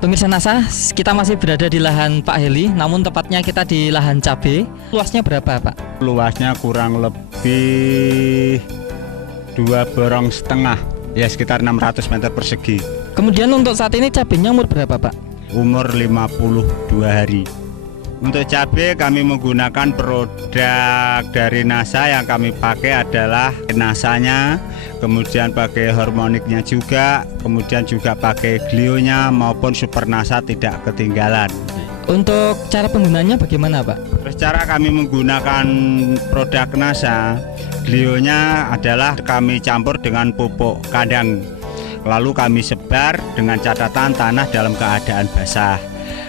Pemirsa NASA, kita masih berada di lahan Pak Heli, namun tepatnya kita di lahan cabai. Luasnya berapa, Pak? Luasnya kurang lebih 2,5 borong, ya sekitar 600 meter persegi. Kemudian untuk saat ini cabainya umur berapa, Pak? Umur 52 hari. Untuk cabai kami menggunakan produk dari NASA. Yang kami pakai adalah NASA-nya, kemudian pakai hormoniknya juga, kemudian juga pakai glionya maupun super NASA tidak ketinggalan. Untuk cara penggunaannya bagaimana, Pak? Terus cara kami menggunakan produk NASA, glionya adalah kami campur dengan pupuk kandang, lalu kami sebar dengan catatan tanah dalam keadaan basah.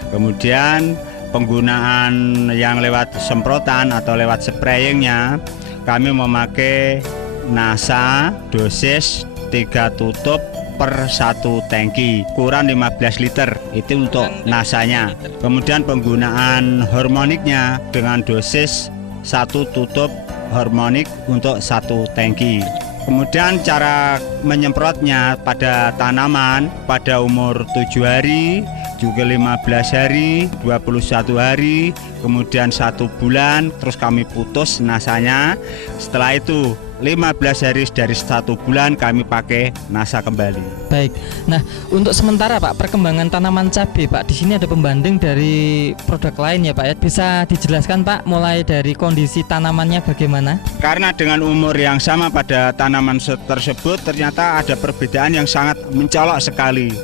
Kemudian penggunaan yang lewat semprotan atau lewat sprayingnya, kami memakai NASA dosis 3 tutup per 1 tangki, ukuran 15 liter, itu untuk NASA-nya. Kemudian penggunaan hormoniknya dengan dosis 1 tutup hormonik untuk 1 tangki. Kemudian cara menyemprotnya pada tanaman pada umur 7 hari, juga 15 hari, 21 hari, kemudian 1 bulan, terus kami putus NASA-nya. Setelah itu 15 hari dari 1 bulan kami pakai NASA kembali. Baik. Nah, untuk sementara Pak, perkembangan tanaman cabai, Pak, di sini ada pembanding dari produk lain ya, Pak ya. Bisa dijelaskan, Pak, mulai dari kondisi tanamannya bagaimana? Karena dengan umur yang sama pada tanaman tersebut ternyata ada perbedaan yang sangat mencolok sekali.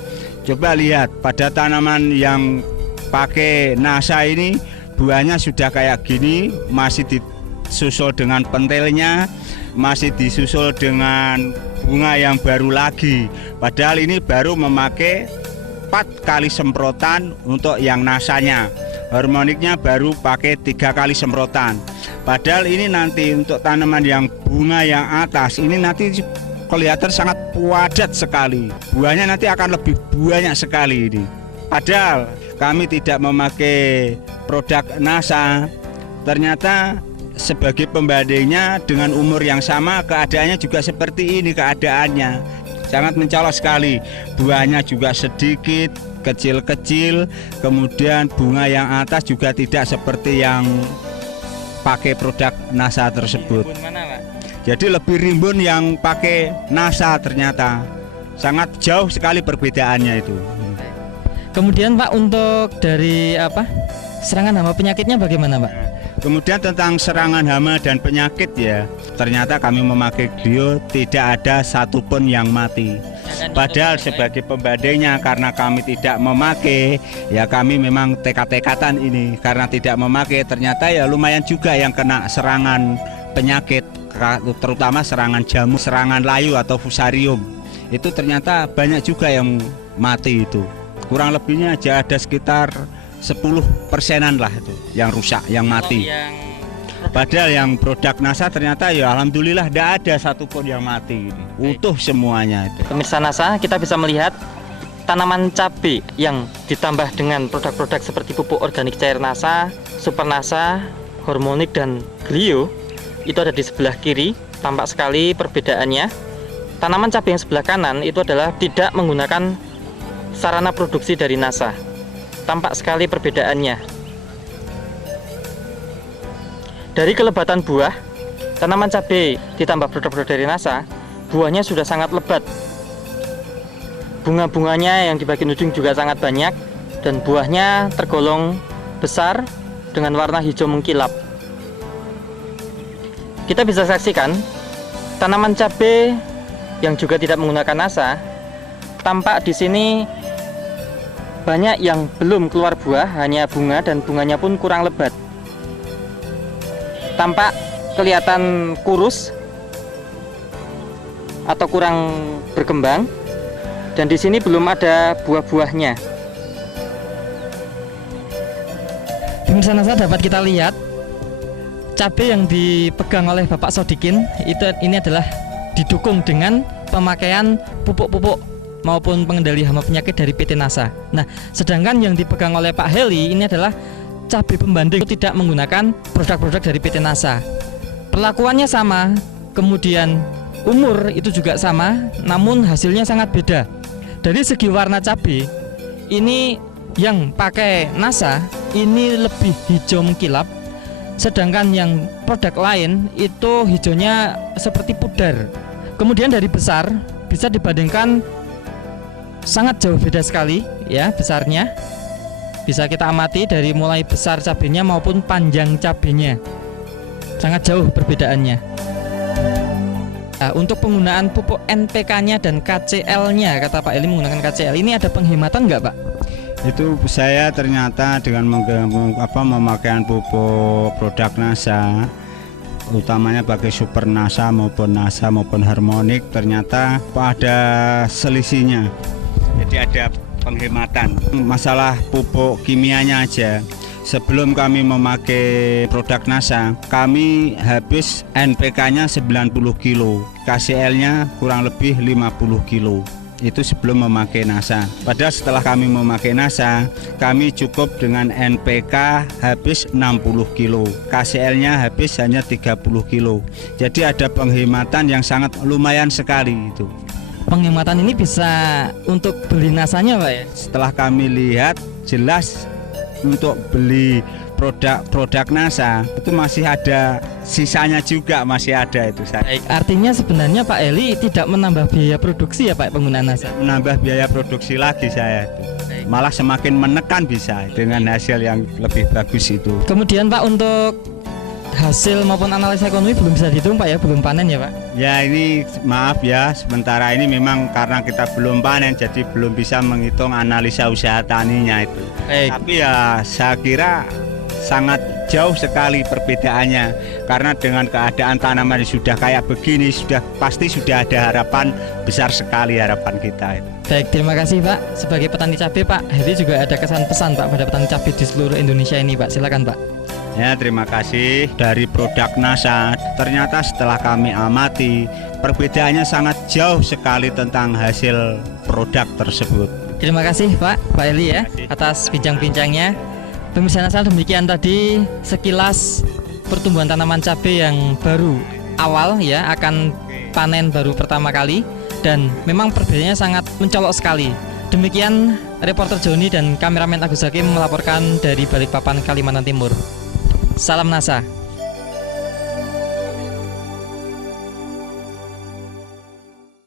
Coba lihat pada tanaman yang pakai NASA ini, buahnya sudah kayak gini, masih disusul dengan pentilnya, masih disusul dengan bunga yang baru lagi. Padahal ini baru memakai 4 kali semprotan untuk yang NASA-nya. Hormoniknya baru pakai 3 kali semprotan. Padahal ini nanti untuk tanaman yang bunga yang atas ini nanti kelihatan sangat padat sekali. Buahnya nanti akan lebih banyak sekali ini. Padahal kami tidak memakai produk NASA. Ternyata sebagai pembandingnya dengan umur yang sama, keadaannya juga seperti ini keadaannya. Sangat mencolok sekali. Buahnya juga sedikit, kecil-kecil. Kemudian bunga yang atas juga tidak seperti yang pakai produk NASA tersebut. Jadi lebih rimbun yang pakai NASA ternyata. Sangat jauh sekali perbedaannya itu. Kemudian Pak, untuk dari serangan hama penyakitnya bagaimana, Pak? Kemudian tentang serangan hama dan penyakit ya, ternyata kami memakai glio tidak ada satupun yang mati. Padahal sebagai pembandingnya, karena kami tidak memakai, ya kami memang tekad-tekatan ini. Karena tidak memakai, ternyata ya lumayan juga yang kena serangan penyakit, terutama serangan jamur, serangan layu atau fusarium. Itu ternyata banyak juga yang mati itu. Kurang lebihnya aja ada sekitar 10%-an lah itu yang rusak, yang mati. Padahal yang produk NASA ternyata ya alhamdulillah tidak ada satupun yang mati ini. Utuh semuanya itu. Pemirsa NASA, kita bisa melihat tanaman cabai yang ditambah dengan produk-produk seperti pupuk organik cair NASA, super NASA, hormonik dan glio. Itu ada di sebelah kiri, tampak sekali perbedaannya. Tanaman cabai yang sebelah kanan itu adalah tidak menggunakan sarana produksi dari NASA. Tampak sekali perbedaannya. Dari kelebatan buah, tanaman cabai ditambah produk-produk dari NASA, buahnya sudah sangat lebat. Bunga-bunganya yang di bagian ujung juga sangat banyak, dan buahnya tergolong besar dengan warna hijau mengkilap. Kita bisa saksikan tanaman cabai yang juga tidak menggunakan NASA. Tampak di sini banyak yang belum keluar buah, hanya bunga, dan bunganya pun kurang lebat. Tampak kelihatan kurus atau kurang berkembang, dan di sini belum ada buah-buahnya. Pemirsa NASA, dapat kita lihat cabai yang dipegang oleh Bapak Sodikin ini adalah didukung dengan pemakaian pupuk-pupuk maupun pengendali hama penyakit dari PT NASA. Nah, sedangkan yang dipegang oleh Pak Heli ini adalah cabai pembanding, tidak menggunakan produk-produk dari PT NASA. Perlakuannya sama, kemudian umur itu juga sama, namun hasilnya sangat beda. Dari segi warna cabai, ini yang pakai NASA ini lebih hijau mengkilap, sedangkan yang produk lain itu hijaunya seperti pudar. Kemudian dari besar bisa dibandingkan sangat jauh beda sekali ya besarnya. Bisa kita amati dari mulai besar cabenya maupun panjang cabenya. Sangat jauh perbedaannya. Nah, untuk penggunaan pupuk NPK-nya dan KCL-nya, kata Pak Eli menggunakan KCL, ini ada penghematan nggak Pak? Itu saya ternyata dengan memakaian pupuk produk NASA, utamanya bagi Super NASA maupun Harmonic, ternyata ada selisihnya. Jadi ada penghematan. Masalah pupuk kimianya aja. Sebelum kami memakai produk NASA, kami habis NPK-nya 90 kilo, KCL-nya kurang lebih 50 kilo. Itu sebelum memakai NASA. Padahal setelah kami memakai NASA, kami cukup dengan NPK habis 60 kilo, KCL-nya habis hanya 30 kilo. Jadi ada penghematan yang sangat lumayan sekali itu. Penghematan ini bisa untuk beli NASA-nya Pak ya? Setelah kami lihat, jelas untuk beli produk NASA itu masih ada sisanya juga, masih ada itu. Baik, artinya sebenarnya Pak Eli tidak menambah biaya produksi ya Pak penggunaan NASA? Menambah biaya produksi lagi saya itu. Malah semakin menekan bisa dengan hasil yang lebih bagus itu. Kemudian Pak, untuk hasil maupun analisa ekonomi belum bisa dihitung Pak ya, belum panen ya Pak? Ya ini maaf ya, sementara ini memang karena kita belum panen jadi belum bisa menghitung analisa usaha taninya itu. Baik. Tapi ya saya kira sangat jauh sekali perbedaannya, karena dengan keadaan tanaman yang sudah kayak begini pasti sudah ada harapan besar sekali, harapan kita itu. Baik, terima kasih Pak. Sebagai petani cabai Pak Heri juga ada kesan pesan Pak pada petani cabai di seluruh Indonesia ini Pak, silakan Pak. Ya, terima kasih. Dari produk NASA, ternyata setelah kami amati, perbedaannya sangat jauh sekali tentang hasil produk tersebut. Terima kasih Pak Eli ya atas bincang-bincangnya. Pemirsa Nasal, demikian tadi sekilas pertumbuhan tanaman cabai yang baru awal ya, akan panen baru pertama kali, dan memang perbedaannya sangat mencolok sekali. Demikian reporter Joni dan kameramen Agus Hakim melaporkan dari Balikpapan, Kalimantan Timur. Salam NASA.